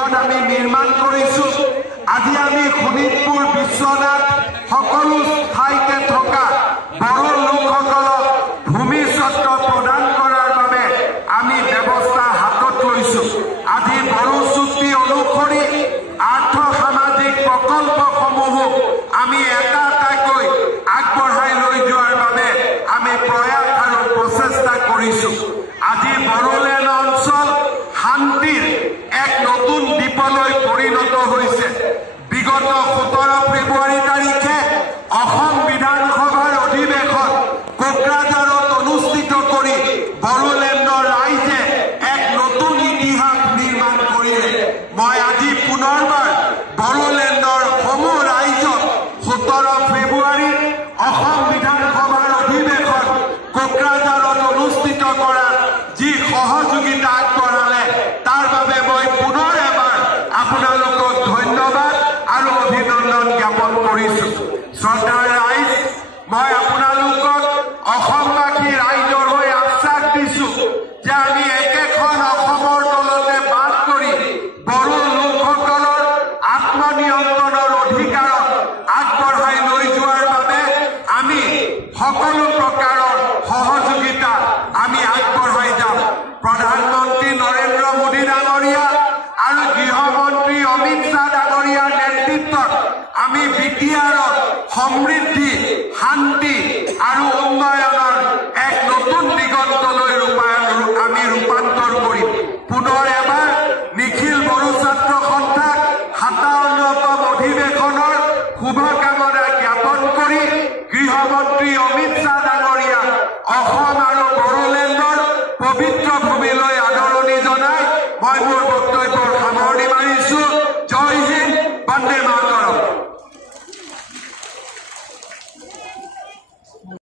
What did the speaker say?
এখন আমি নিৰ্মাণ কৰিছো আজি আমি শোণিতপুৰ বিশ্বনাথ সকলো ঠাইতে থকা বড়ো লোকসকলক ভূমি স্বত্ব প্ৰদান কৰাৰ বাবে আমি ব্যৱস্থা হাতত লৈছো আজি বড়ো চুক্তি অনুসৰি আৰ্থ সামাজিক প্ৰকল্পসমূহ আমি এটা এটাকৈ আগবঢ়াই লৈ যোৱাৰ বাবে আমি প্ৰয়াস আৰু প্ৰচেষ্টা কৰিছো আজি বড়োলেণ্ড অঞ্চল শান্তিৰ এক নতুন দ্বীপলৈ পৰিণত হৈছে বিগত 17 ফেব্ৰুৱাৰী তাৰিখে অসম বিধানসভাৰ অধিৱেশন কোকৰাঝাৰত অনুষ্ঠিত কৰি বড়োলেণ্ডৰ ৰাইজে এক নতুন ইতিহাস নিৰ্মাণ কৰিলে মই আজি পুনৰবাৰ বড়োলেণ্ডৰ সমূহ ৰাইজক 17 ফেব্ৰুৱাৰী অসম বিধানসভাৰ অধিৱেশন কোকৰাঝাৰত অনুষ্ঠিত কৰাৰ যি সহযোগিতা আগবঢ়ালে তাৰ বাবে মই পুনৰ এবাৰ আপোনালোকক ধন্যবাদ আৰু অভিনন্দন জ্ঞাপন কৰিছো শ্ৰদ্ধাৰ ৰাইজ মই আপোনালোকক অসমবাসী ৰাইজৰ হৈ আশ্বাস দিছো যে আমি একেখন অসমৰ তলতে বাস কৰি বড়ো লোকসকলৰ আত্মনিয়ন্ত্ৰণৰ অধিকাৰত আগবঢ়াই লৈ যোৱাৰ বাবে আমি সকলো প্ৰকাৰৰ সহযোগিতা আমি আগবঢ়াই যাম প্ৰধানমন্ত্ৰী নৰেন্দ্ৰ মোদী ডাঙৰীয়া আৰু গৃহমন্ত্ৰী অমিত শ্বাহ ডাঙৰীয়াৰ নেতৃত্বত আমি বিটিআৰত সমৃদ্ধ